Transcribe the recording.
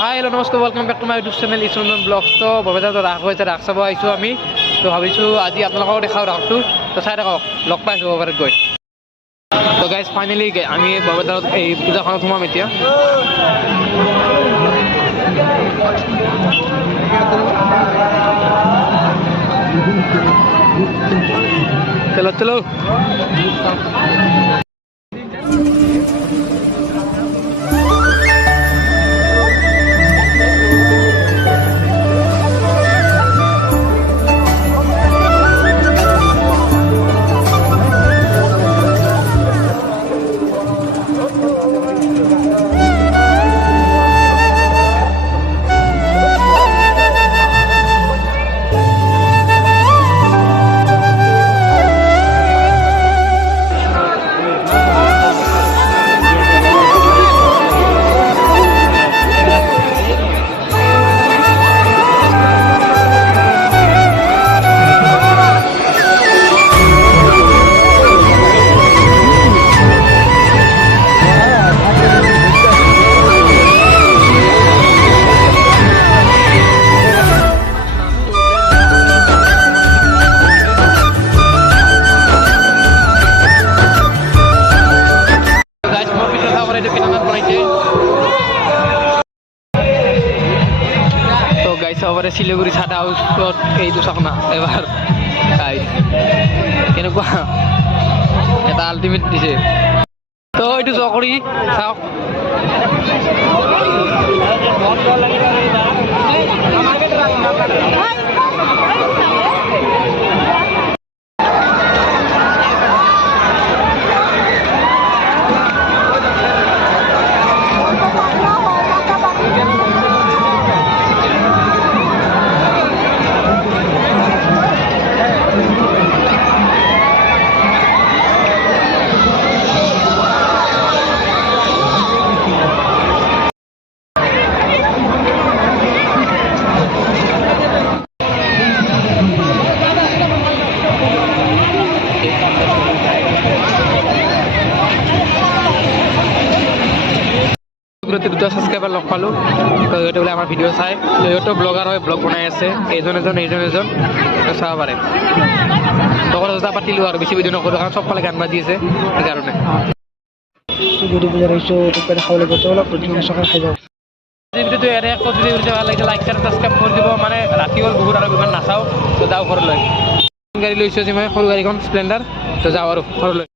হাই hello' নমস্কাৰ welcome back to my YouTube channel ইছুন্দন vlogs. তো বৰপেটাত ৰাস হৈছে, ৰাস চাব আহিছোঁ আমি। তো ভাবিছোঁ আজি আপোনালোকক দেখাওঁ ৰাসটো। তো চাই থাকক, লগ পাইছোঁ বৰপেটাত গৈ। তো গাইজ ফাইনেলি আমি বৰপেটাত এই পূজাখনত সোমাম এতিয়া। চলো চলো। সবৰে শিলিগুড়ি ছাটা হাউসত এইটো চাওক না এবাৰ কেনেকুৱা এটা আল্টিমেট দিছে। তো এইটো চকৰি চাওক, দুটা সাবস্ক্ৰাইবাৰ লগ পালোঁ। তো সিহঁতে বোলে আমাৰ ভিডিঅ' চাই, সিহঁতেও ব্লগাৰ হয়, ব্লগ বনাই আছে, এইজন চাব পাৰে। তো কথা পাতিলোঁ আৰু বেছি ভিডিঅ' নকৰোঁ, কাৰণ চবফালে গান বাজি আছে সেইকাৰণে। ভিডিঅ'টো এনে ভাল লাগিছে, লাইক শ্বেয়াৰ ছাবস্ক্ৰাইব কৰি দিব। মানে ৰাতি হ'ল বহুত আৰু ইমান নাচাওঁ, তো যাওঁ ঘৰলৈ। গাড়ী লৈছোঁ আজি মই, সৰু গাড়ীখন স্প্লেণ্ডাৰ। তো যাওঁ আৰু ঘৰলৈ।